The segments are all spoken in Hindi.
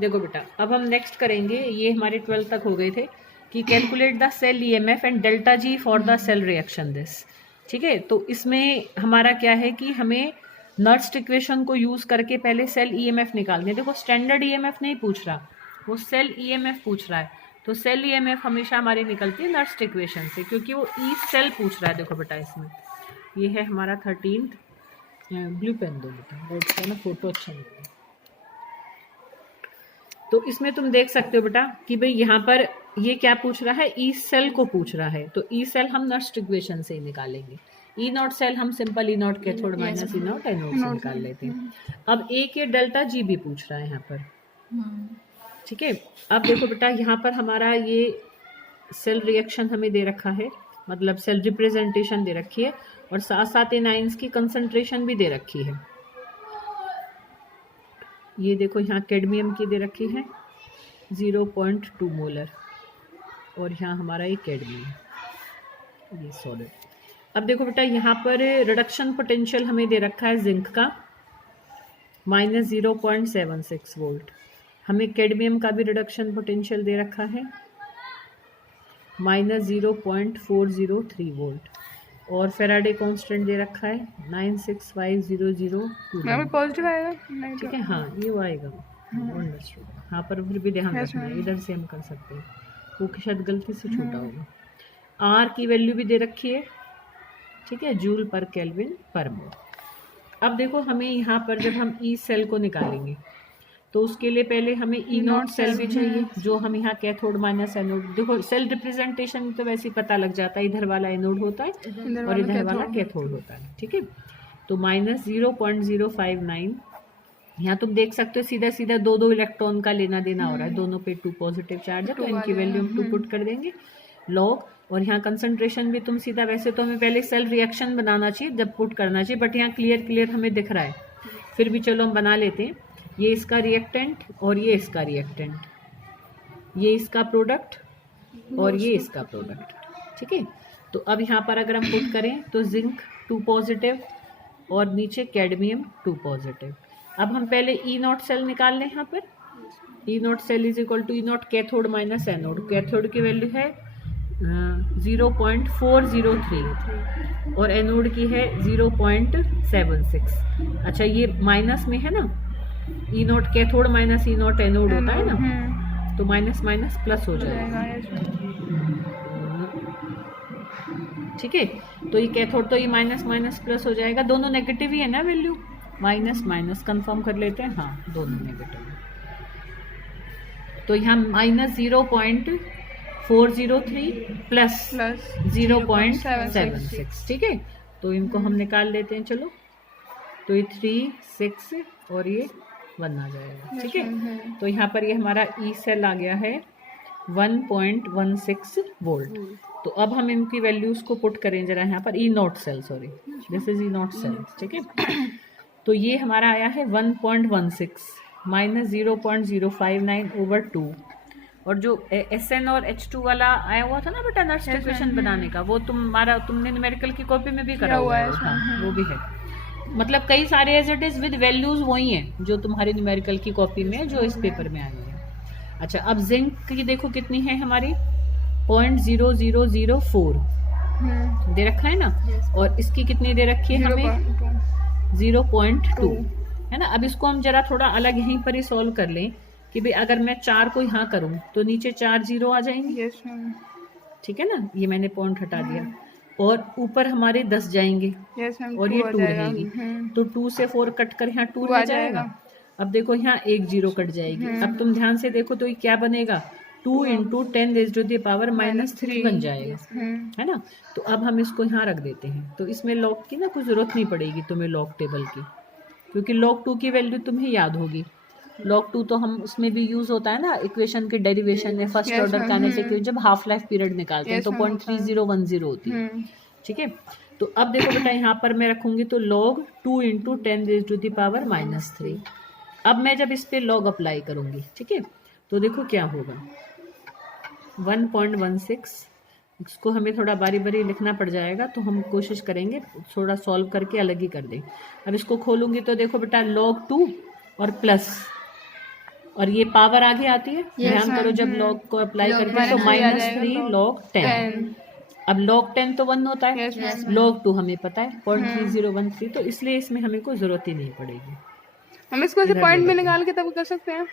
देखो बेटा, अब हम नेक्स्ट करेंगे, ये हमारे 12 तक हो गए थे कि calculate the cell EMF and delta G for the cell reaction this. ठीक है, तो इसमें हमारा क्या है कि हमें नर्स्ट इक्वेशन को यूज करके पहले सेल ईएमएफ निकालने हैं। देखो स्टैंडर्ड ईएमएफ नहीं पूछ रहा, वो सेल ईएमएफ पूछ रहा है। तो सेल ईएमएफ हमेशा हमारी निकलती है नर्स्ट इक्वेशन से, क्योंकि वो ई सेल पूछ रहा है। देखो बेटा, इसमें ये है हमारा 13th। ब्लू पेन दो बेटा, रेड का ना फोटो अच्छा नहीं है। तो इसमें तुम देख सकते हो बेटा कि भाई यहाँ पर ये क्या पूछ रहा है, ई सेल को पूछ रहा है। तो ई सेल हम नर्स्ट इक्वेशन से ही निकालेंगे। ई नॉट सेल हम सिंपल ई naught cathode minus E naught anode से निकाल लेते हैं। अब ए के डेल्टा जी भी पूछ रहा है यहाँ पर। ठीक है, अब देखो बेटा यहाँ पर हमारा ये सेल रिएक्शन हमें दे रखा है, मतलब सेल रिप्रेजेंटेशन दे रखी है, और साथ साथ इन आयंस की कंसंट्रेशन भी दे रखी है। ये देखो यहाँ कैडमियम की दे रखी है 0.2 मोलर, और यहाँ हमारा ये कैडमियम, ये सॉलिड। अब देखो बेटा यहाँ पर रिडक्शन पोटेंशियल हमें दे रखा है जिंक का -0.76 वोल्ट। हमें कैडमियम का भी रिडक्शन पोटेंशियल दे रखा है -0.403 वोल्ट, और फेराडे कांस्टेंट दे रखा है 96500 पॉजिटिव आएगा। ठीक है, हाँ ये वो आएगा। हाँ पर फिर भी ध्यान रखना है, इधर से हम कर सकते हैं, वो शायद गलती से छोटा होगा। आर की वैल्यू भी दे रखी है, ठीक है, जूल पर केल्विन पर मोल। अब देखो हमें यहाँ पर जब हम ई सेल को निकालेंगे तो उसके लिए पहले हमें ई नॉट सेल भी चाहिए, जो हम यहाँ कैथोड माइनस एनोड। देखो सेल रिप्रेजेंटेशन तो वैसे ही पता लग जाता है, इधर वाला एनोड होता है और इधर वाला कैथोड होता है। ठीक है, तो -0.059, यहाँ तुम देख सकते हो सीधा सीधा दो इलेक्ट्रॉन का लेना देना हो रहा है, दोनों पे 2 पॉजिटिव चार्ज है, तो इनकी वैल्यू हम 2 पुट कर देंगे लॉग। और यहाँ कंसंट्रेशन भी तुम सीधा, वैसे तो हमें पहले सेल रिएक्शन बनाना चाहिए जब पुट करना चाहिए, बट यहाँ क्लियर हमें दिख रहा है, फिर भी चलो हम बना लेते हैं। ये इसका रिएक्टेंट और ये इसका रिएक्टेंट, ये इसका प्रोडक्ट और ये इसका प्रोडक्ट। ठीक है, तो अब यहाँ पर अगर हम पुट करें तो जिंक 2 पॉजिटिव और नीचे कैडमियम 2 पॉजिटिव। अब हम पहले ई नॉट सेल निकाल लें। यहाँ पर E naught cell is equal to E naught cathode minus anode. Cathode की वैल्यू है 0.403 और एनोड की है 0.76। अच्छा ये माइनस में है ना, E naught cathode minus E naught anode होता है ना, तो माइनस माइनस प्लस हो जाएगा। ठीक है, तो ये कैथोड तो ये माइनस माइनस प्लस हो जाएगा, दोनों नेगेटिव ही है ना वैल्यू, माइनस माइनस कंफर्म कर लेते हैं, हाँ दोनों नेगेटिव। तो यहाँ -0.403 प्लस 0.76। ठीक है, तो इनको हम निकाल लेते हैं। चलो, तो ये 3, 6 और ये 1 आ जाएगा। ठीक है, तो यहाँ पर ये हमारा ई सेल आ गया है 1.16 वोल्ट। तो अब हम इनकी वैल्यूज को पुट करें जरा यहाँ पर। E naught cell, sorry this is E naught cell. ठीक है, तो ये हमारा आया है 1.16 -0.059/2, और जो SN और H2 वाला आया हुआ था ना बेटा नर्स्ट इक्वेशन बनाने का, वो तुमने न्यूमेरिकल की कॉपी में भी करा हुआ है। हाँ, वो भी है, मतलब कई सारे as it is with values वही हैं जो तुम्हारी न्यूमेरिकल की कॉपी में, जो इस पेपर में आई है। अच्छा, अब जिंक की देखो कितनी है हमारी, 0.0004 दे रखा है ना, और इसकी कितनी दे रखी है हमें 0.2 है ना। अब इसको हम जरा थोड़ा अलग यहीं पर ही सॉल्व कर लें कि भाई अगर मैं 4 को यहाँ करूँ तो नीचे 4 0 आ जाएंगे। ठीक है ना, ये मैंने पॉइंट हटा दिया, और ऊपर हमारे 10 जाएंगे और ये 2 रहेगी, तो 2 से 4 कट कर यहाँ 2 रह जाएगा। अब देखो यहाँ 1 0 कट जाएगी। अब तुम ध्यान से देखो तो ये क्या बनेगा, 2 × 10⁻³ बन जाएगा, है ना। तो अब हम इसको यहाँ रख देते हैं, तो इसमें लॉग की ना कुछ जरूरत नहीं पड़ेगी तुम्हें लॉग टेबल की, क्योंकि log 2 की वैल्यू तुम्हें याद होगी। log 2 तो हम उसमें भी यूज होता है ना, इक्वेशन के डेरिवेशन में फर्स्ट ऑर्डर काइनेटिक जब हाफ लाइफ पीरियड निकालते हैं तो 0.3010 होती है। ठीक है, तो अब देखो बेटा यहाँ पर मैं रखूंगी तो log 2 × 10⁻³ अब मैं जब इस पे log अप्लाई करूंगी, ठीक है, तो देखो क्या होगा 1.16। इसको हमें थोड़ा बारी बारी लिखना पड़ जाएगा, तो हम कोशिश करेंगे थोड़ा सॉल्व करके अलग ही कर दें। अब इसको खोलूंगी तो देखो बेटा log 2 और प्लस और ये पावर आगे आती है, ध्यान करो जब लॉग को अप्लाई करते हैं तो -3 log 10। अब log 10 तो 1 होता है, log 2 हमें पता है 0.3013, तो इसलिए इसमें हमें कोई जरूरत ही नहीं पड़ेगी। हम इसको ऐसे पॉइंट में निकाल के तब कर सकते हैं,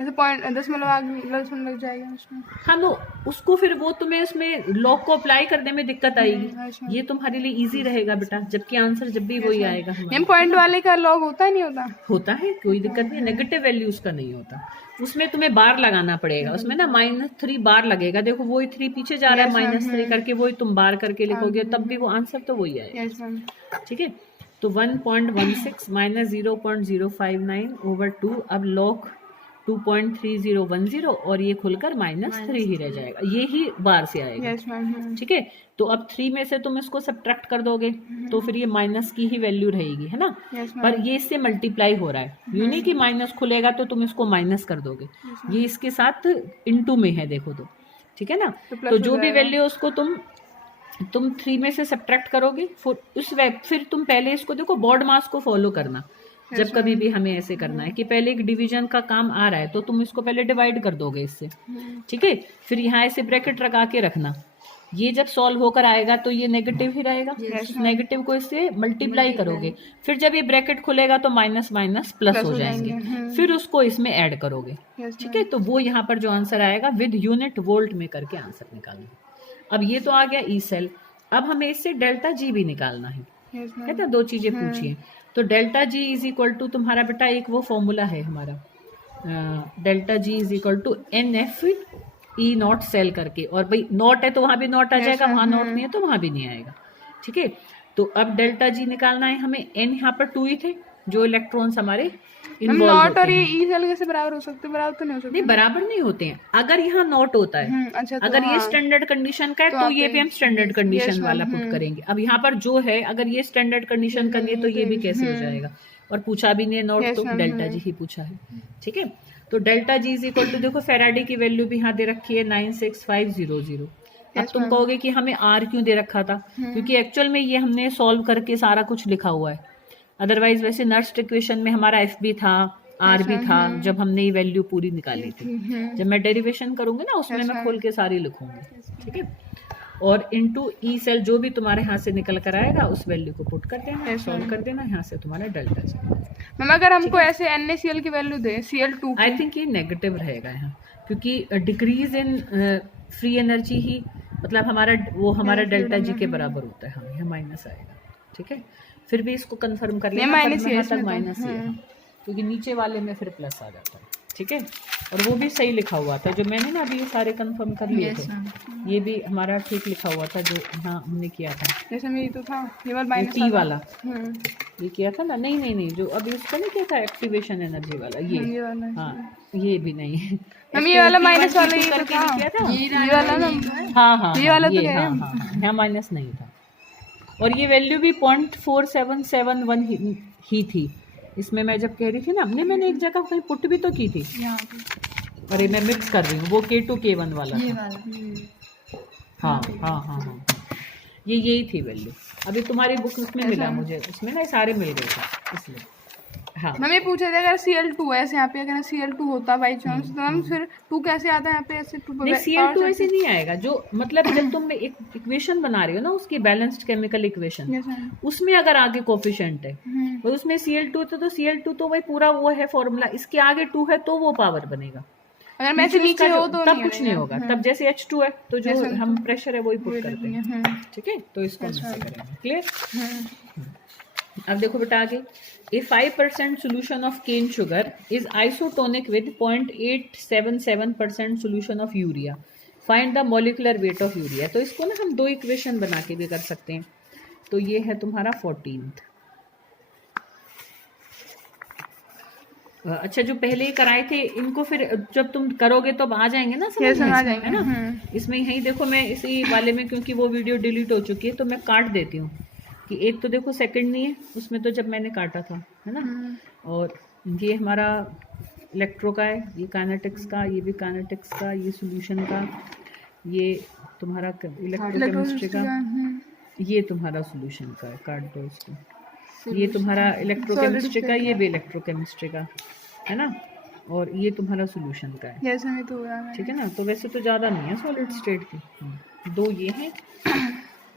ऐसे पॉइंट 10 लग जाएगा उसमें। हाँ तो उसको फिर वो तुम्हें उसमें लॉग को अप्लाई करने में दिक्कत आएगी, ये तुम्हारे लिए इजी रहेगा बेटा, जबकि आंसर जब भी वही आएगा। हम पॉइंट वाले का लॉग होता है नहीं होता? होता है, कोई दिक्कत नहीं, नेगेटिव वैल्यू उसका नहीं होता, उसमें तुम्हें बार लगाना पड़ेगा, उसमें ना -3 बार लगेगा, देखो वही 3 पीछे जा रहा है, -3 करके वही तुम बार करके लिखोगे तब भी वो आंसर तो वही आएगा। ठीक है, तो 1.16 -0.059 over 2, अब log 2.3010 और ये खुलकर -3 ही रह जाएगा, ये ही बार से आएगा। ठीक है, तो अब 3 में से तुम इसको सब्ट्रैक्ट कर दोगे तो फिर ये माइनस की ही वैल्यू रहेगी, है ना। पर ये इससे मल्टीप्लाई हो रहा है, यूं नहीं कि माइनस खुलेगा तो तुम इसको माइनस कर दोगे, ये इसके साथ इनटू में है, देखो तो ठीक है ना। तो जो भी वैल्यू उसको तुम 3 में से सब्ट्रैक्ट करोगे, फिर तुम पहले इसको देखो, बोर्ड मास को फॉलो करना, जब कभी भी हमें ऐसे करना है कि पहले एक डिवीजन का काम आ रहा है तो तुम इसको पहले डिवाइड कर दोगे इससे। ठीक है, फिर यहाँ ऐसे ब्रैकेट लगा के रखना, ये जब सॉल्व होकर आएगा तो ये नेगेटिव ही रहेगा, नेगेटिव को इससे मल्टीप्लाई करोगे, फिर जब ये ब्रैकेट खुलेगा तो माइनस माइनस प्लस हो जाएंगे, फिर उसको इसमें ऐड करोगे। ठीक है, तो वो यहाँ पर जो आंसर आएगा विद यूनिट वोल्ट में करके आंसर निकालना। अब ये तो आ गया ई सेल, अब हमें इससे डेल्टा जी भी निकालना है, है ना, 2 चीजें पूछिए। तो delta G is equal to तुम्हारा बेटा एक वो फॉर्मूला है हमारा, delta G is equal to NF E naught cell करके, और भाई नॉट है तो वहां भी नॉट आ जाएगा, वहां नॉट नहीं है तो वहां भी नहीं आएगा। ठीक है, तो अब डेल्टा जी निकालना है हमें, n यहाँ पर 2 ही थे जो इलेक्ट्रॉन्स हमारे इन्वॉल्व नॉट होते और ये हैं। ई सेल कैसे बराबर हो सकते हैं? बराबर तो नहीं हो सकते। नहीं, बराबर नहीं होते हैं, अगर यहाँ नॉट होता है, अच्छा, तो अगर ये स्टैंडर्ड कंडीशन का है तो ये भी हम स्टैंडर्ड कंडीशन वाला पुट करेंगे। अब यहाँ पर जो है, अगर ये स्टैंडर्ड कंडीशन का नहीं है तो ये भी कैसे हो जाएगा, और पूछा भी नहीं है नॉट, तो डेल्टा जी ही पूछा है। ठीक है, तो delta G is equal to, देखो फेराडे की वैल्यू भी यहाँ दे रखी है 96500। अब तुम कहोगे कि हमें आर क्यों दे रखा था, क्योंकि एक्चुअल में ये हमने सॉल्व करके सारा कुछ लिखा हुआ है, अदरवाइज वैसे नर्स्ट इक्वेशन में हमारा एफ भी था, आर भी था, जब हमने ये वैल्यू पूरी निकाली थी। जब मैं डेरिवेशन करूंगी ना उसमें मैं खोल के सारी लिखूंगी। ठीक है, और इनटू ई सेल जो भी तुम्हारे यहाँ से निकल कर आएगा उस वैल्यू को पुट कर देना, सॉल्व कर देना, यहाँ से तुम्हारा डेल्टा जी। मैम अगर हमको ऐसे NaCl की value they, Cl2, I think ये नेगेटिव रहेगा यहाँ, क्योंकि डिक्रीज इन फ्री एनर्जी ही, मतलब हमारा डेल्टा जी के बराबर होता है, हमें माइनस आएगा। ठीक है, फिर भी इसको कंफर्म कर लेना, माइनस है, क्योंकि नीचे वाले में फिर प्लस आ जाता है। ठीक है, और वो भी सही लिखा हुआ था, जो मैंने ना अभी ये सारे कंफर्म कर लिए थे, ये भी हमारा ठीक लिखा हुआ था जो हाँ हमने किया था, जैसे में ये तो था, ये टी वाला ये किया था ना। नहीं, जो अभी उसका नहीं किया था एक्टिवेशन एनर्जी वाला, ये वाला, हाँ ये भी नहीं है, हम ये वाला माइनस वाला ये करके नहीं किया था, ये वाला ना, हाँ ये वाला तो यहाँ माइनस नहीं था, और ये वैल्यू भी 0.4771 ही थी इसमें। मैं जब कह रही थी ना, मैंने एक जगह कहीं पुट भी तो की थी, अरे मैं मिक्स कर रही हूँ, वो K2 K1 वाला था। हाँ, ये यही थी वैल्यू। अभी तुम्हारी बुक में मिला मुझे, उसमें ना सारे मिल गए थे इसलिए। हाँ मैम ये पूछे थे अगर Cl2 है यहाँ पे, अगर Cl2 होता बाई चांस तो मैम फिर 2 कैसे आता है यहाँ पे? ऐसे 2 नहीं, Cl2 ऐसे नहीं आएगा, जो मतलब जब तुम एक इक्वेशन बना रही हो ना, उसकी बैलेंस्ड केमिकल इक्वेशन, उसमें अगर आगे कोफिशिएंट है, तो उसमें Cl2 तो Cl2 तो वही पूरा वो है फॉर्मूला, इसके आगे 2 है तो वो पावर बनेगा। अगर मैं नीचे हो तो तब कुछ नहीं होगा, तब जैसे H2 है तो जो हम प्रेशर है वही पुट करते हैं। ठीक है, तो इसको हम ऐसे करेंगे, क्लियर। अब देखो बेटा आगे, ए 5% solution of cane sugar is isotonic with 0.877% solution of urea. Find the molecular weight of urea. तो इसको ना हम 2 इक्वेशन बना के भी कर सकते हैं। तो ये है तुम्हारा 14th। अच्छा, जो पहले ही कराए थे इनको फिर जब तुम करोगे तो अब आ जाएंगे ना, समझ में आ जाएंगे, है ना। इसमें यही देखो, मैं इसी वाले में क्योंकि वो वीडियो डिलीट हो चुकी है तो मैं काट देती हूँ कि एक तो देखो सेकंड नहीं है उसमें, तो जब मैंने काटा था, है ना। और ये हमारा इलेक्ट्रो का है, ये काइनेटिक्स का, ये भी काइनेटिक्स का, ये सॉल्यूशन का, ये तुम्हारा इलेक्ट्रोकेमिस्ट्री का, ये तुम्हारा सॉल्यूशन का, काट दो इसको, ये तुम्हारा इलेक्ट्रोकेमिस्ट्री का, ये भी इलेक्ट्रोकेमिस्ट्री का, है ना। और ये तुम्हारा सोल्यूशन का है, जैसे नहीं तो हो रहा है। ठीक है ना। तो वैसे तो ज़्यादा नहीं है सॉलिड स्टेट की, दो ये हैं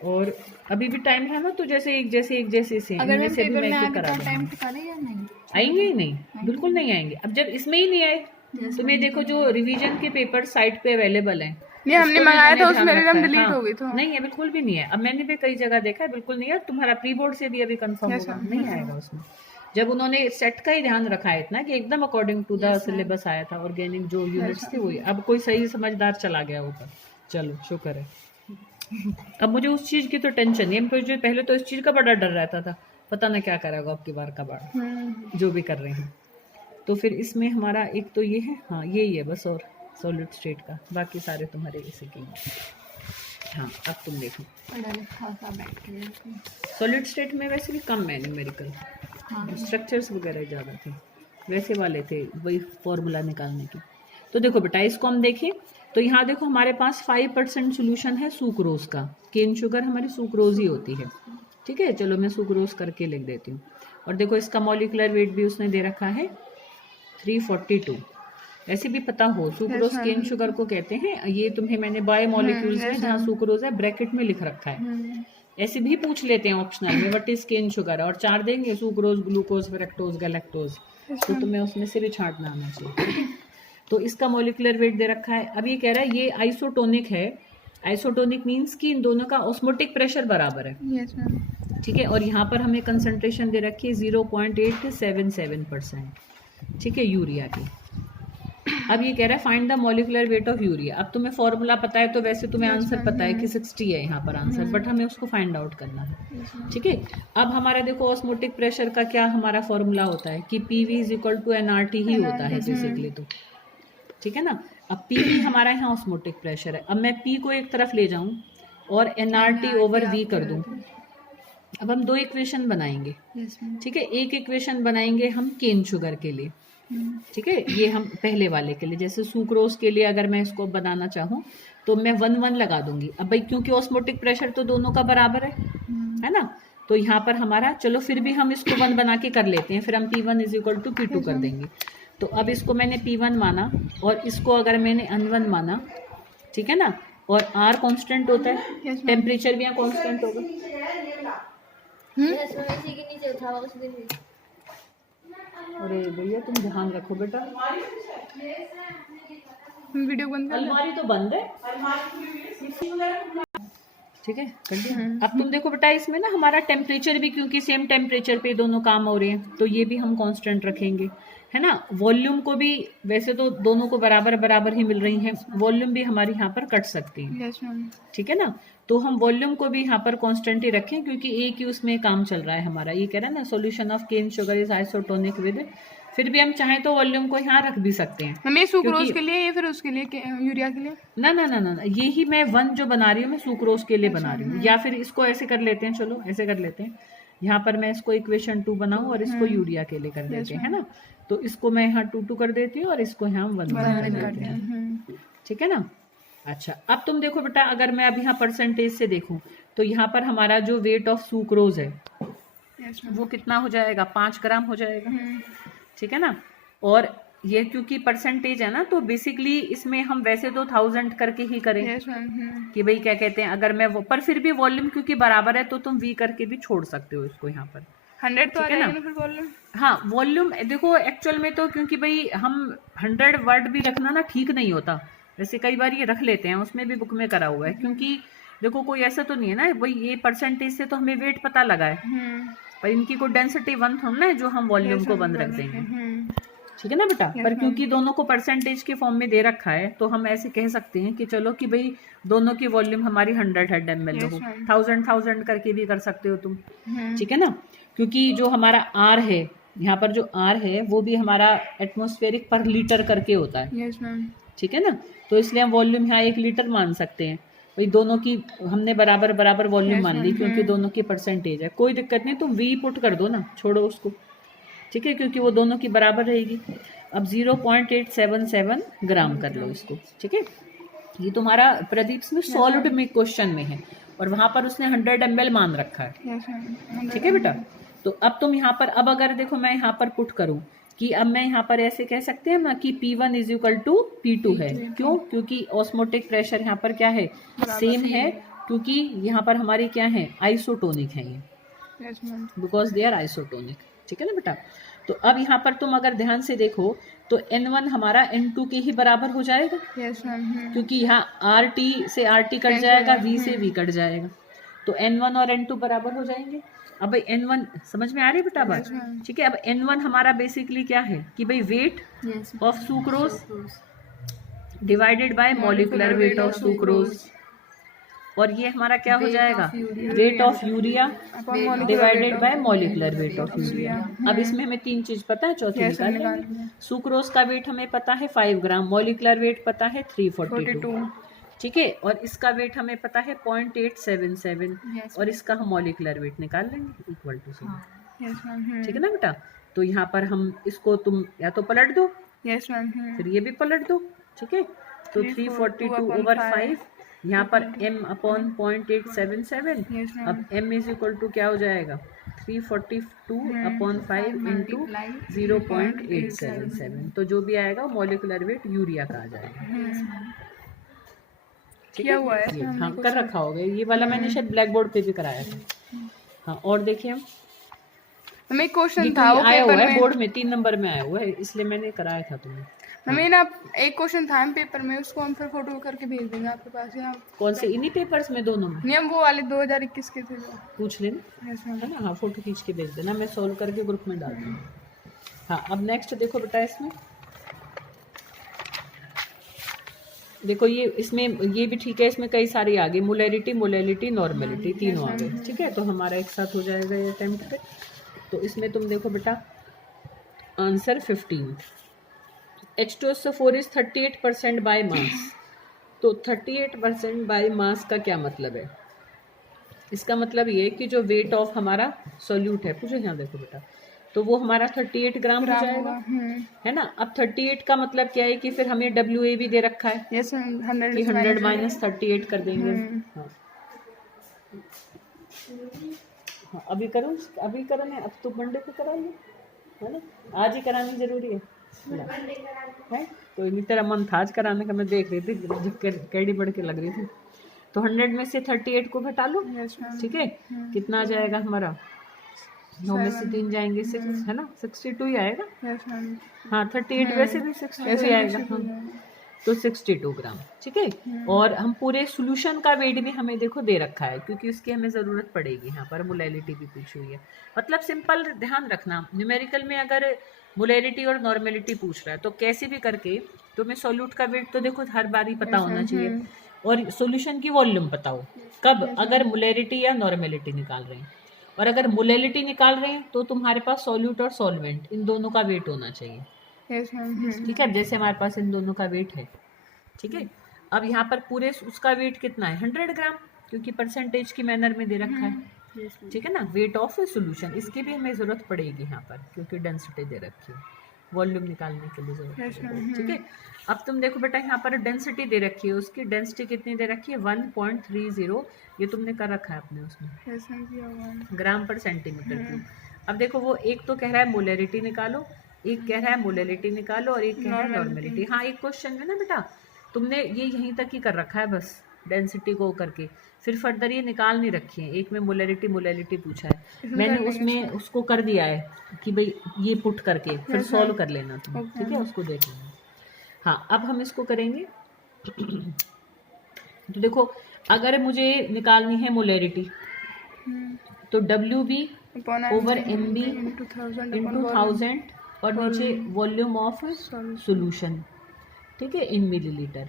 और अभी भी टाइम है ना, तो जैसे एक जैसे से अगर इनमें मैं से भी पेपर मैं में एक आगे करा तो टाइम दूंगी। टिका या नहीं? आएंगे ही नहीं, बिल्कुल नहीं आएंगे। अब जब इसमें ही नहीं आए, तुम्हें देखो जो रिवीजन के पेपर साइट पे अवेलेबल हैं, नहीं, हमने उसको भी मंगाया मैंने था, ध्यान उसमें रखा एकदम है। डिलीट हाँ, हो गई तो। नहीं है, बिल्कुल भी नहीं है। अब मैंने भी कई जगह देखा है, बिल्कुल नहीं है। तुम्हारा प्री बोर्ड से भी अभी कंफर्म Yes, होगा, ma'am. नहीं आएगा उसमें। जब उन्होंने सेट का ही ध्यान रखा है इतना कि एकदम अकॉर्डिंग टू द सिलेबस आया था, ऑर्गेनिक जो यूनिट्स थे वही। अब कोई सही समझदार चला गया ऊपर, चलो शुक्र है। अब मुझे उस चीज़ की तो टेंशन नहीं है, मुझे पहले तो इस चीज़ का बड़ा डर रहता था, पता ना क्या करेगा अब की बार का बाढ़ जो भी कर रहे हैं। तो फिर इसमें हमारा एक तो ये है, हाँ यही है बस, और सॉलिड स्टेट का, बाकी सारे तुम्हारे इसी के हैं। हाँ अब तुम देखो, सॉलिड स्टेट में वैसे भी कम है न्यूमेरिकल, स्ट्रक्चर्स वगैरह ज़्यादा थे, वैसे वाले थे वही फॉर्मूला निकालने की। तो देखो बेटा, इसको हम देखें तो यहाँ देखो हमारे पास 5% सोल्यूशन है सुक्रोज का। केन शुगर हमारी सुक्रोज ही होती है, ठीक है। चलो मैं सुक्रोज करके लिख देती हूँ। और देखो इसका मॉलिक्यूलर वेट भी उसने दे रखा है 342। ऐसे भी पता हो सुक्रोज केन शुगर को कहते हैं, ये तुम्हें मैंने बायो मॉलिक्यूल्स में जहाँ सुक्रोज है ब्रैकेट में लिख रखा है। ऐसे भी पूछ लेते हैं ऑप्शनल में, व्हाट इज केन शुगर, और 4 देंगे, सुक्रोज, ग्लूकोज, फ्रक्टोज, गैलेक्टोज, तो तुम्हें उसमें से भी छांटना आना चाहिए। तो इसका मॉलिक्यूलर वेट दे रखा है। अब ये कह रहा है ये आइसोटोनिक है। आइसोटोनिक मीन्स कि इन दोनों का ऑस्मोटिक प्रेशर बराबर है, ठीक है। और यहाँ पर हमें कंसंट्रेशन दे रखी है 0.877%, ठीक है, यूरिया की। अब ये कह रहा है find the molecular weight of urea. अब तुम्हें फॉर्मूला पता है तो वैसे तुम्हें आंसर पता है कि 60 है यहाँ पर आंसर, बट हमें उसको फाइंड आउट करना है, ठीक है। अब हमारा देखो ऑस्मोटिक प्रेशर का क्या हमारा फॉर्मूला होता है कि PV = nRT ही होता है बेसिकली, तो ठीक है ना। अब PV हमारा यहाँ ऑस्मोटिक प्रेशर है। अब मैं P को एक तरफ ले जाऊं और nRT/V कर दूं। अब हम 2 इक्वेशन बनाएंगे, ठीक है। एक इक्वेशन बनाएंगे हम केन शुगर के लिए, ठीक है। ये हम पहले वाले के लिए, जैसे सुक्रोज के लिए अगर मैं इसको बनाना चाहूँ तो मैं 1 लगा दूंगी। अब भाई क्योंकि ऑस्मोटिक प्रेशर तो दोनों का बराबर है ना, तो यहाँ पर हमारा, चलो फिर भी हम इसको 1 बना के कर लेते हैं, फिर हम P1 = P2 कर देंगे। तो अब इसको मैंने P1 माना और इसको अगर मैंने N1 माना, ठीक है ना, और R कांस्टेंट होता है, टेम्परेचर भी यहाँ कांस्टेंट होगा। अरे भैया तुम ध्यान रखो बेटा, वीडियो बंद कर। अलमारी तो बंद है, ठीक है, कर दिया। अब तुम देखो बेटा, इसमें ना हमारा टेम्परेचर भी, क्योंकि सेम टेम्परेचर पे दोनों काम हो रहे हैं, तो ये भी हम कांस्टेंट रखेंगे, है ना। वॉल्यूम को भी वैसे तो दोनों को बराबर बराबर ही मिल रही है, वॉल्यूम भी हमारी यहाँ पर कट सकती है, ठीक है ना। तो हम वॉल्यूम को भी यहाँ पर कांस्टेंट ही रखें, क्योंकि एक ही उसमें काम चल रहा है हमारा। ये कह रहा है ना, solution of cane sugar is isotonic with, फिर भी हम चाहें तो वॉल्यूम को यहाँ रख भी सकते हैं। हमें सुक्रोज के लिए या फिर उसके लिए यूरिया के लिए? ना ना ना ना, ये ही मैं 1 जो बना रही हूँ मैं सुक्रोज के लिए बना रही हूँ। या फिर इसको ऐसे कर लेते हैं, चलो ऐसे कर लेते हैं, यहाँ पर मैं इसको इक्वेशन 2 बनाऊँ और इसको यूरिया के लिए कर देते हैं, है ना। तो इसको मैं यहाँ 2 कर देती हूँ और इसको यहाँ 1 कर देते हैं, ठीक है ना। अच्छा, अब तुम देखो बेटा, अगर मैं अब यहाँ परसेंटेज से देखूँ तो यहाँ पर हमारा जो वेट ऑफ सुक्रोज है वो कितना हो जाएगा, 5 ग्राम हो जाएगा, ठीक है ना। और ये क्योंकि परसेंटेज है ना, तो बेसिकली इसमें हम वैसे तो 1000 करके ही करें कि भाई क्या कहते हैं, अगर मैं वो, पर फिर भी वॉल्यूम क्योंकि बराबर है तो तुम V करके भी छोड़ सकते हो इसको यहाँ पर, 100 तो आ जाएगा ना फिर वॉल्यूम। हाँ वॉल्यूम देखो एक्चुअल में तो, क्योंकि भाई हम 100 वर्ड भी रखना ना ठीक नहीं होता, वैसे कई बार ये रख लेते हैं, उसमें भी बुक में करा हुआ है, क्योंकि देखो कोई ऐसा तो नहीं है ना भाई ये परसेंटेज से तो हमें वेट पता लगा है, पर इनकी कोई डेंसिटी 1 थोड़ा ना है जो हम वॉल्यूम को 1 रख देंगे, ठीक है ना बेटा। पर क्योंकि दोनों को परसेंटेज के फॉर्म में दे रखा है तो हम ऐसे कह सकते हैं कि चलो कि भाई दोनों की वॉल्यूम हमारी 100 ml हो, 1000 करके भी कर सकते हो तुम, ठीक है ना। क्योंकि जो हमारा R है, यहाँ पर जो R है वो भी हमारा एटमॉस्फेरिक पर लीटर करके होता है, ठीक है ना। तो इसलिए हम वॉल्यूम यहाँ 1 लीटर मान सकते हैं, भाई दोनों की हमने बराबर बराबर वॉल्यूम मान ली, क्योंकि दोनों की परसेंटेज है, कोई दिक्कत नहीं, तुम V पुट कर दो ना, छोड़ो उसको, ठीक है, क्योंकि वो दोनों की बराबर रहेगी। अब 0.877 ग्राम कर लो इसको, ठीक है। ये तुम्हारा प्रदीप में सॉलिड में क्वेश्चन में है और वहां पर उसने 100 ml मान रखा है, ठीक है बेटा। तो अब तुम यहाँ पर, अब अगर देखो मैं यहाँ पर पुट करूँ कि अब मैं यहाँ पर ऐसे कह सकते हैं ना कि P1 is equal to P2 है। क्यों? क्योंकि ऑस्मोटिक प्रेशर यहाँ पर क्या है, सेम है, क्योंकि यहाँ पर हमारी क्या है, आइसोटोनिक है ये, बिकॉज दे आर आइसोटोनिक। ठीक है ना बेटा। तो अब यहाँ पर तुम अगर ध्यान से देखो तो N1 हमारा N2 के ही बराबर हो जाएगा, क्योंकि यहाँ RT से RT कट जाएगा, V से V कट जाएगा, तो N1 और N2 बराबर हो जाएंगे। अब भाई N1 समझ में आ रही है बेटा बात? ठीक है। अब N1 हमारा बेसिकली क्या है कि भाई weight of sucrose divided by molecular weight of sucrose, और ये हमारा क्या हो जाएगा, weight of urea divided by molecular weight of urea. अब इसमें हमें तीन चीज पता है, चौथी निकालेंगे। सुक्रोज का वेट हमें पता है 5 ग्राम, मॉलिक्यूलर वेट पता है 342, ठीक है, और इसका वेट हमें पता है 0.877, और इसका हम मॉलिक्यूलर वेट निकाल लेंगे इक्वल टू 7। ठीक है ना बेटा। तो यहाँ पर हम इसको तुम या तो पलट दो, फिर ये भी पलट दो। ठीक है, तो 342/5 यहाँ पर m अपॉन 0.877, अब m इज इक्वल टू क्या हो जाएगा, 342/5 इंटू 0.877, तो जो भी आएगा मॉलिक्यूलर वेट यूरिया का आ जाएगा। ठीक है, हाँ कर रखा होगा ये वाला, मैंने शायद ब्लैक बोर्ड पे भी कराया था। हाँ, और देखिए हमें क्वेश्चन तो था वो आया हुआ पेपर है में, बोर्ड में 3 नंबर में आया हुआ है, इसलिए मैंने कराया था तुम्हें। हमें ना एक क्वेश्चन था हम पेपर में, उसको हम फिर फोटो करके भेज देंगे आपके पास। या कौन से, इन्हीं पेपर्स में, दोनों में? नहीं, हम वो वाले 2021 के थे जो। पूछ लेना, है ना। हाँ, फोटो खींच के भेज देना, मैं सॉल्व करके ग्रुप में डाल दूँगी। हाँ, अब नेक्स्ट देखो बेटा, इसमें देखो ये, इसमें ये भी ठीक है, इसमें कई सारी आ गई, मोलैरिटी, मोलैलिटी, नॉर्मेलिटी, तीनों आ गए। ठीक है, तो हमारा एक साथ हो जाएगा ये अटेम्प्ट पे। तो इसमें तुम देखो बेटा answer 15, H2SO4 is 38% by mass. तो 38% बाय मास का क्या मतलब है, इसका मतलब ये कि जो वेट ऑफ हमारा सॉल्यूट है, पूछो यहाँ देखो बेटा, तो वो हमारा 38 ग्राम हो जाएगा, है ना। अब 38 का मतलब क्या है कि फिर हमें WA भी दे रखा है, यस, 100 माइनस 38 कर देंगे। हाँ, हाँ, अभी करो, अभी कराने, अब तो मंडे को कराएंगे, है ना, आज ही करानी जरूरी है तो इन्हीं तरह मन था आज कराने का, मैं देख रही थी जब कैडी बढ़ के लग रही थी। तो 100 में से 38 को घटा लो, ठीक है, कितना आ जाएगा हमारा, 9 में से 3 जाएंगे 6, है ना, 62 ही आएगा। हाँ, 38 वैसे भी 62 ही आएगा। हाँ, तो 62 ग्राम। ठीक है, और हम पूरे सोल्यूशन का वेट भी हमें देखो दे रखा है, क्योंकि उसकी हमें ज़रूरत पड़ेगी। यहाँ पर मोलैलिटी भी पूछी हुई है, मतलब सिंपल ध्यान रखना, न्यूमेरिकल में अगर मोलैलिटी और नॉर्मेलिटी पूछ रहा है तो कैसे भी करके तुम्हें सॉल्यूट का वेट तो देखो हर बार ही पता होना चाहिए, और सॉल्यूशन की वॉल्यूम पता हो। कब, अगर मोलैलिटी या नॉर्मेलिटी निकाल रहे हैं, और अगर मोलैलिटी निकाल रहे हैं तो तुम्हारे पास सॉल्यूट और सॉल्वेंट इन दोनों का वेट होना चाहिए। ठीक है, जैसे हमारे पास इन दोनों का वेट है। ठीक है, अब यहाँ पर पूरे उसका वेट कितना है, 100 ग्राम, क्योंकि परसेंटेज की मैनर में दे रखा है। ठीक है ना, वेट ऑफ ए सोल्यूशन, इसकी भी हमें जरूरत पड़ेगी यहाँ पर, क्योंकि डेंसिटी दे रखी है, वॉल्यूम निकालने के लिए जरूरत पड़ेगी। ठीक है, अब तुम देखो बेटा यहाँ पर डेंसिटी दे रखी है, उसकी डेंसिटी कितनी दे रखी है, 1.30, ये तुमने कर रखा है अपने उसमें, ग्राम पर सेंटीमीटर क्यूब। अब देखो वो एक तो कह रहा है मोलैरिटी निकालो, एक कह रहा है मोलैलिटी निकालो, और एक कह रहा है नॉर्मेलिटी। हाँ, एक क्वेश्चन में ना बेटा तुमने ये यहीं तक ही कर रखा है बस, डेंसिटी को करके, फिर फर्दर ये निकाल नहीं रखी है। एक में मोलैरिटी मोलैलिटी पूछा है, मैंने उसमें उसको कर दिया है कि भाई ये पुट करके फिर सॉल्व कर लेना तुम। ठीक है, उसको देख लेना। हाँ, अब हम इसको करेंगे। तो देखो अगर मुझे निकालनी है मोलैरिटी, तो WB ओवर MB इंटू 1000, और नीचे वॉल्यूम ऑफ सोल्यूशन, ठीक है, इन मिलीलीटर।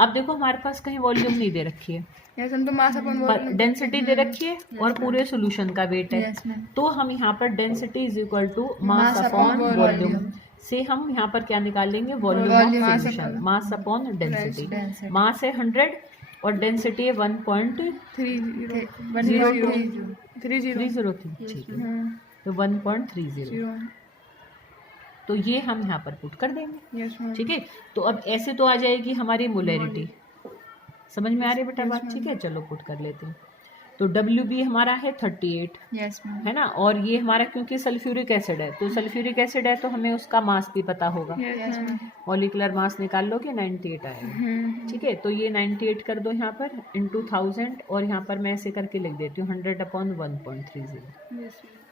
अब देखो हमारे पास कहीं वॉल्यूम नहीं दे रखी है, पर डेंसिटी दे रखी है और पूरे सोल्यूशन का वेट है। तो हम यहाँ पर density is equal to mass upon volume से हम यहाँ पर क्या निकाल लेंगे, volume of solution, mass upon density. Mass है 100 और डेंसिटी है 1.303, ठीक है, तो 1.30। तो ये हम यहाँ पर पुट कर देंगे। ठीक है, तो अब ऐसे तो आ जाएगी हमारी मोलैरिटी, समझ में आ रही है बेटा बात? ठीक है, चलो पुट कर लेते हैं। तो WB हमारा है 38, यस मैम। है ना। और ये हमारा क्योंकि सल्फ्यूरिक एसिड है, तो सल्फ्यूरिक एसिड है तो हमें उसका मास भी पता होगा, यस मैम। मॉलिक्यूलर मास निकाल लोगे 98 आएगा। ठीक है, तो ये 98 कर दो यहाँ पर इंटू 1000, और यहाँ पर मैं ऐसे करके लिख देती हूँ 100/1.30।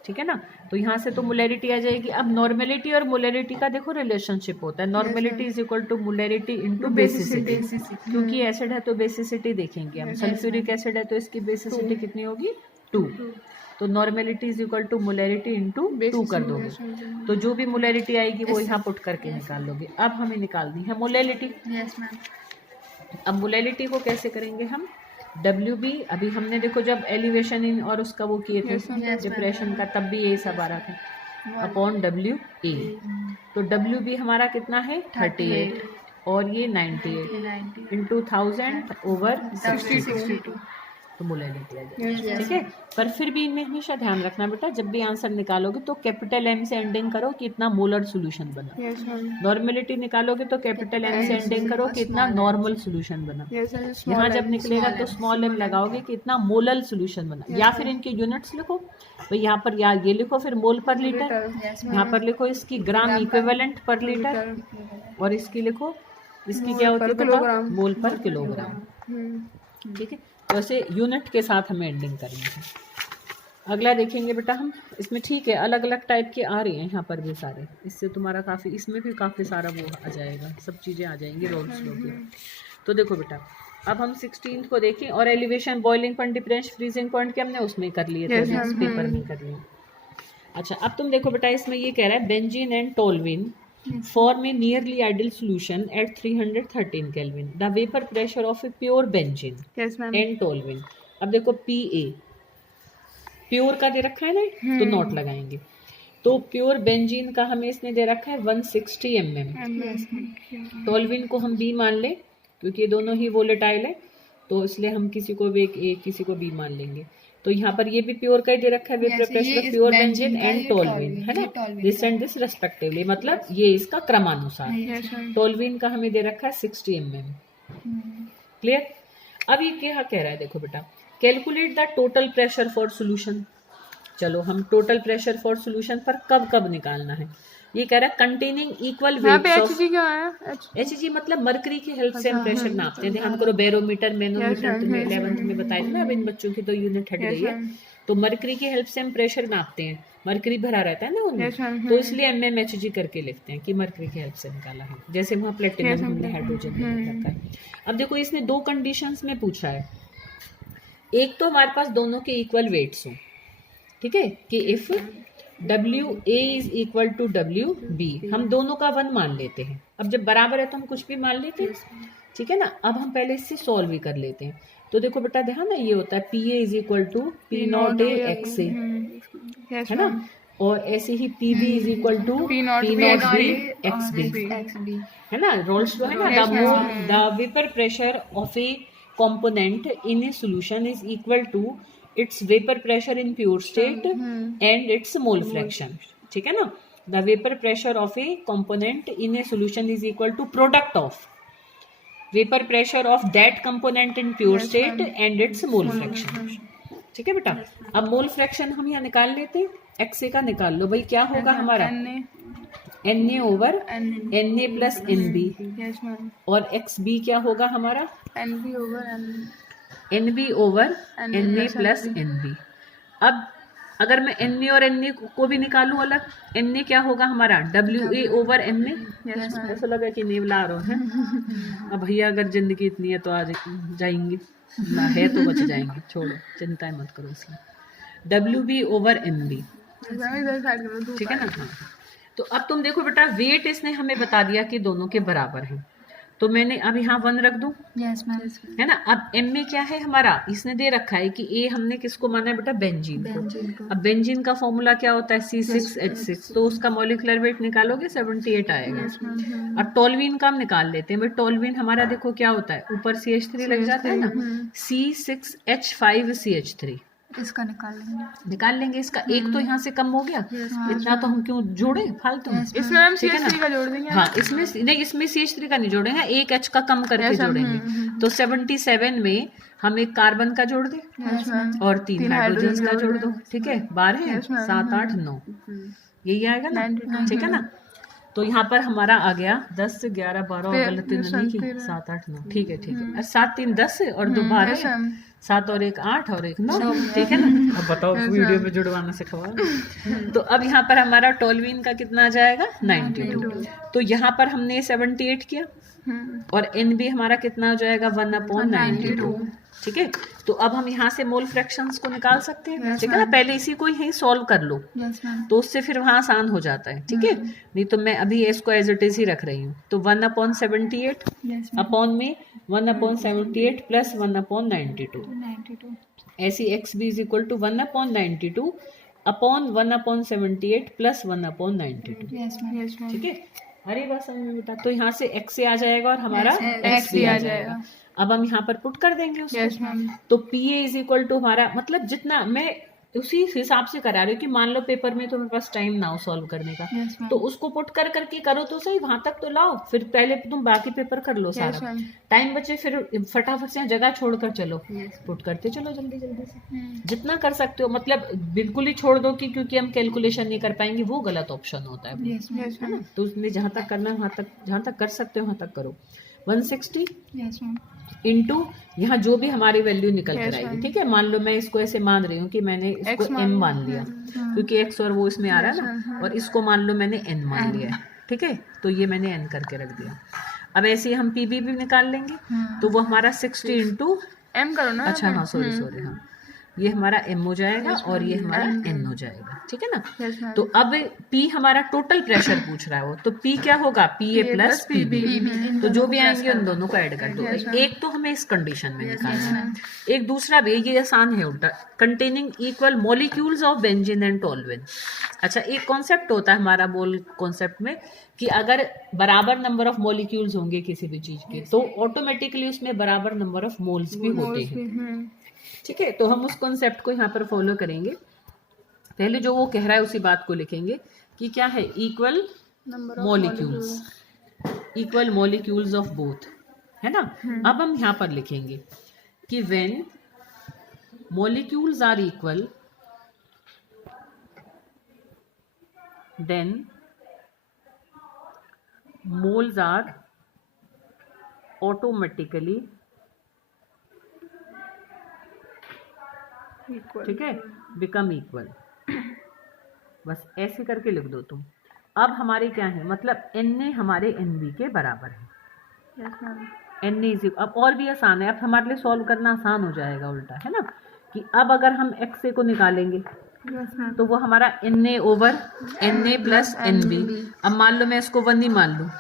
ठीक है ना। तो यहाँ से तो मोलैरिटी आ जाएगी। अब नॉर्मेलिटी और मोलैरिटी का देखो रिलेशनशिप होता है, normality is equal to molarity into basicity, क्योंकि एसिड है तो बेसिसिटी देखेंगे हम। सल्फ्यूरिक एसिड है तो इसकी बेसिसिटी कितनी होगी 2, तो normality is equal to molarity into 2 कर दोगे, तो जो भी मोलैरिटी आएगी वो यहाँ पुट करके निकाल लोगे। अब हमें निकालनी है मोलैरिटी। Yes ma'am. अब मोलैरिटी को कैसे करेंगे हम, WB अभी हमने देखो जब एलिवेशन इन और उसका वो किए थे डिप्रेशन का, तब भी यही सब आ रहा था अपॉन WA। तो WB हमारा कितना है 38 और ये 98 इंटू 1000/62, तो मोलैरिटी आ जाएगी। ठीक है, पर फिर भी इनमें हमेशा ध्यान रखना बेटा, जब भी आंसर निकालोगे तो कैपिटल M से एंडिंग करो कि इतना मोलर सोल्यूशन बना। नॉर्मेलिटी निकालोगे तो कैपिटल M से एंडिंग करो कि इतना नॉर्मल सोल्यूशन बना। यहाँ जब निकलेगा तो स्मॉल m लगाओगे कि इतना मोलर सोल्यूशन बना। या फिर इनके यूनिट्स लिखो भाई, यहाँ पर या ये लिखो फिर मोल पर लीटर, यहाँ पर लिखो इसकी ग्राम इक्विवेलेंट पर लीटर, और इसकी लिखो इसकी क्या होती है बेटा मोल पर किलोग्राम। ठीक है, तो ऐसे यूनिट के साथ हमें एंडिंग करनी है। अगला देखेंगे बेटा हम, इसमें ठीक है अलग अलग टाइप के आ रही हैं यहाँ पर भी सारे, इससे तुम्हारा काफ़ी इसमें भी काफ़ी सारा वो आ जाएगा, सब चीज़ें आ जाएंगी रोल्स लो की। तो देखो बेटा अब हम 16 को देखें, और elevation boiling point difference freezing point के हमने उसमें कर लिए थे, नेक्स्ट पेपर में कर लिए। अच्छा अब तुम देखो बेटा इसमें ये कह रहा है benzene and toluene form a nearly ideal solution at 313 Kelvin. The vapor pressure of a pure benzene and toluene. अब देखो PA प्योर का दे रखा है ना, तो नोट लगाएंगे। तो प्योर बेंजीन का हमें इसने दे रखा है 160 mm। टोल्विन को हम B मान लें क्योंकि ये दोनों ही वोलेटाइल है, तो इसलिए हम किसी को भी A किसी को B मान लेंगे। तो यहाँ पर ये भी प्योर का ही दे रखा है vapour pressure pure benzene and toluene, है ना, दिस एंड दिस रेस्पेक्टिवली, मतलब ये इसका क्रमानुसार। टोल्विन का हमें दे रखा है 60 mm। क्लियर। अब ये क्या कह रहा है देखो बेटा, calculate the total pressure for solution. चलो हम टोटल प्रेशर फॉर सोल्यूशन पर कब कब निकालना है, ये कह रहा है containing equal weights of HG मतलब मरकरी की हेल्प से हम प्रेशर नापते हैं। ध्यान करो बैरोमीटर मैनोमीटर तुम्हें 11th में बताया था ना, अब इन बच्चों की तो यूनिट हट गई है। तो मरकरी की हेल्प से हम प्रेशर नापते हैं, मरकरी भरा रहता है ना उनमें, तो इसलिए mmHg करके लिखते हैं कि मरकरी की हेल्प से निकाला है, जैसे वहाँ प्लेटिनम हमने हाइड्रोजन रखा है। अब देखो इसने दो कंडीशंस में पूछा है, एक तो हमारे पास दोनों के इक्वल वेट्स हो, ठीक है, कि if WA is equal to WB, हम दोनों का 1 मान लेते हैं। अब जब बराबर है तो हम कुछ भी मान लेते हैं, ठीक है ना। अब हम पहले इससे सॉल्व भी कर लेते हैं। तो देखो बेटा ध्यान ना, ये होता है PA is equal to P0A XA, है ना, और ऐसे ही PB is equal to P0B XB, है ना। रोल्स जो है ना, the vapour pressure of a component in a solution is equal to its vapor pressure in pure state and its mole fraction, ठीक है ना। the vapor pressure of a component in a solution is equal to product of vapor pressure of that component in pure state and its mole fraction, ठीक है बेटा। अब मोल फ्रैक्शन हम यहाँ निकाल लेते हैं, XA का निकाल लो भाई, क्या होगा हमारा Na over Na plus NB, और XB क्या होगा हमारा NB over Na plus NB। अब अगर मैं Na और Na को भी निकालूं अलग, Na क्या होगा हमारा WA ओवर Na। ऐसा लगा कि नेवला आ रहा है। अब भैया अगर जिंदगी इतनी है तो आ जाएंगे ना, है तो बच जाएंगे, छोड़ो चिंता मत करो इसलिए। WB ओवर MB, ठीक है ना। हाँ, तो अब तुम देखो बेटा वेट इसने हमें बता दिया कि दोनों के बराबर हैं, तो मैंने अब यहाँ 1 रख दूं, है ना। अब M में क्या है हमारा, इसने दे रखा है कि A हमने किसको माना है बेटा बेंजीन को। अब बेंजीन का फॉर्मूला क्या होता है C6H6, तो उसका मॉलिक्यूलर वेट निकालोगे 78 आएगा। अब टोल्विन का हम निकाल लेते हैं भाई, टोल्विन हमारा देखो क्या होता है, ऊपर CH3 लग जाता है ना, C6H5CH3, इसका निकाल लेंगे इसका एक तो यहाँ से कम हो गया, इतना तो हम क्यों जोड़े फालतू में। इसमें मैम ठीक है ना? CH3 का जोड़ देंगे। हाँ इसमें नहीं, इसमें CH3 का नहीं जोड़ेंगे, एक H का कम करके जोड़ेंगे। तो 77 में हम एक कार्बन का जोड़ दें और 3 हाइड्रोजन का जोड़ दो। ठीक है, 12 7 8 9 यही आएगा ना। ठीक है ना। तो यहाँ पर हमारा आ गया 10 11 12 और गलती नहीं की 7 8 9। ठीक है 7 3 10 और 2 12 7 और 1 8 और 1 9। ठीक है ना। अब बताओ वीडियो में जुड़वाना सिखवा। तो अब यहाँ पर हमारा टोल्यूइन का कितना आ जाएगा 92। तो यहाँ पर हमने 78 किया और NB हमारा कितना हो जाएगा 1/92। ठीक है। तो अब हम यहाँ से मोल फ्रैक्शंस को निकाल सकते हैं। ठीक है ना। पहले इसी को ही सॉल्व कर लो तो उससे फिर वहाँ आसान हो जाता है। ठीक है। नहीं तो मैं अभी इसको एज इट इज ही रख रही हूँ। तो 1/78 अपॉन में 1/78 प्लस 1/92 ऐसी XB is equal to 1/92 upon 1/78 plus 1/92। ठीक है। अरे बस बेटा, तो यहाँ से X से आ जाएगा और हमारा X भी आ जाएगा। अब हम यहाँ पर पुट कर देंगे उसको। तो PA इज इक्वल टू हमारा, मतलब जितना मैं उसी हिसाब से करा रही हूँ कि मान लो पेपर में तुम्हारे पास टाइम ना हो सॉल्व करने का, तो उसको पुट कर करके करो तो सही, वहां तक तो लाओ, फिर पहले तुम बाकी पेपर कर लो सारा। टाइम बचे फिर फटाफट से जगह छोड़कर चलो, पुट करते चलो जल्दी जल्दी से जितना कर सकते हो। मतलब बिल्कुल ही छोड़ दो कि क्योंकि हम कैलकुलेशन नहीं कर पाएंगे, वो गलत ऑप्शन होता है ना। तो उसमें जहां तक करना है वहां तक, जहां तक कर सकते हो वहां तक करो। 160 इंटू यहाँ जो भी हमारी वैल्यू निकल कर आएगी। ठीक है। मान लो मैं इसको ऐसे मान रही हूँ कि मैंने इसको M मान लिया क्योंकि X और वो इसमें आ रहा है ना, और इसको मान लो मैंने N मान लिया है। ठीक है। तो ये मैंने N करके रख दिया। अब ऐसे ही हम PB भी निकाल लेंगे। तो वो हमारा 60 इंटू M करो ना। अच्छा हाँ सॉरी हाँ, ये हमारा M हो जाएगा और ये हमारा N हो जाएगा। ठीक है ना। तो अब P हमारा टोटल प्रेशर पूछ रहा है वो, तो P क्या होगा PA प्लस PB। तो जो भी आएंगे उन दोनों को ऐड कर दो। एक तो हमें इस कंडीशन में निकालना है, एक दूसरा भी ये आसान है उल्टा, containing equal molecules of benzene and toluene. अच्छा एक कॉन्सेप्ट होता है हमारा मोल कॉन्सेप्ट में कि अगर बराबर नंबर ऑफ मॉलिक्यूल्स होंगे किसी भी चीज के तो ऑटोमेटिकली उसमें बराबर नंबर ऑफ मोल्स भी होते हैं। ठीक है। तो हम उस कॉन्सेप्ट को यहाँ पर फॉलो करेंगे। पहले जो वो कह रहा है उसी बात को लिखेंगे कि क्या है इक्वल मॉलिक्यूल्स ऑफ बोथ, है ना। अब हम यहाँ पर लिखेंगे कि when molecules are equal then moles are automatically, ठीक है, बिकम इक्वल। बस ऐसे करके लिख दो तुम। अब हमारे क्या है, मतलब Na हमारे Nb के बराबर है। Na इज, अब और भी आसान है, अब हमारे लिए सॉल्व करना आसान हो जाएगा उल्टा, है ना। कि अब अगर हम XA को निकालेंगे तो वो हमारा Na over Na plus Nb। अब मान लो मैं इसको 1 ही मान लूँ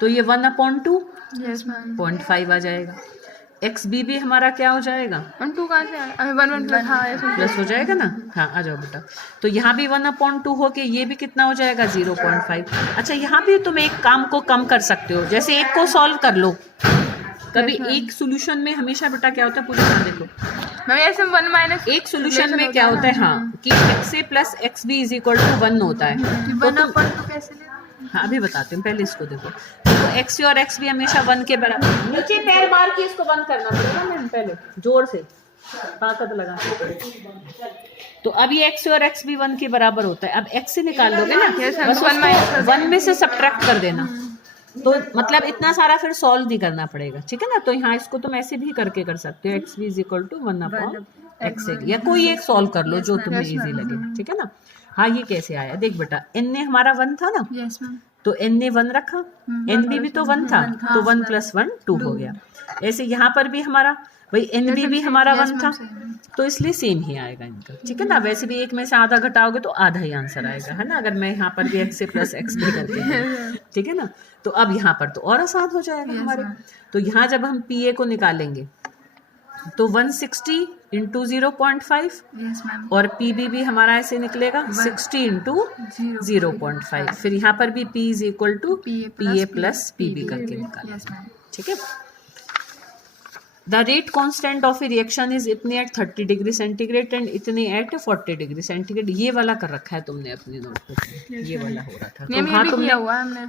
तो ये 1/2 0.5 आ जाएगा। XB भी हमारा क्या हो जाएगा 1/2 कहाँ से आया? 1 प्लस, हाँ ऐसे प्लस हो जाएगा ना। हाँ आ जाओ बेटा। तो यहाँ भी 1/2 हो के ये भी कितना हो जाएगा 0.5। अच्छा यहाँ भी तुम एक काम को कम कर सकते हो, जैसे एक को सॉल्व कर लो। कभी एक सोल्यूशन में हमेशा बेटा क्या होता है, पूरी तरह देखो मैं ऐसे 1 माइनस एक सोल्यूशन में क्या होता है, हाँ कि XA plus XB is equal to 1 होता है। तो तुम कैसे ले? हाँ अभी बताती हूँ, पहले इसको देखो। तो XA और XB हमेशा 1 के बराबर। नीचे पैर मार के इसको बंद करना पड़ेगा मैम, पहले जोर से ताकत लगा के। तो अब ये XA और XB 1 के बराबर होता है। अब XA निकाल दोगे ना, बस 1 में से सब्ट्रैक्ट कर देना। तो मतलब इतना सारा फिर सॉल्व नहीं करना पड़ेगा। ठीक है ना। तो यहाँ इसको तुम ऐसे भी करके कर सकते हो, XB is equal to 1/XA, या कोई एक सॉल्व कर लो जो तुम्हें इजी लगे। ठीक है ना। हाँ ये कैसे आया देख बेटा, Na हमारा 1 था ना, तो Na 1 रखा, Nb भी तो 1 था, तो 1 + 1 2 हो गया। ऐसे यहाँ पर भी हमारा भाई Nb भी हमारा 1 था, तो इसलिए सेम ही आएगा इनका। ठीक है ना। वैसे भी एक में से आधा घटाओगे तो आधा ही आंसर आएगा, है ना, अगर मैं यहाँ पर भी XA प्लस XB करके दूँ। ठीक है ना। तो अब यहाँ पर तो और आसान हो जाएगा हमारे। तो यहाँ जब हम PA को निकालेंगे तो 160 इंटू 0.5 और PB भी हमारा ऐसे निकलेगा 60 इंटू 0.5। फिर यहाँ पर भी P is equal to PA plus PB करके निकालेंगे। ठीक है। The rate constant of a reaction is इतने एट 30 डिग्री सेंटीग्रेड एंड इतने एट 40 डिग्री सेंटीग्रेड। ये वाला कर रखा है तुमने अपनी नोटबुक में, ये वाला हो रहा था। नहीं तो हाँ ये भी तुमने किया हुआ है हमने।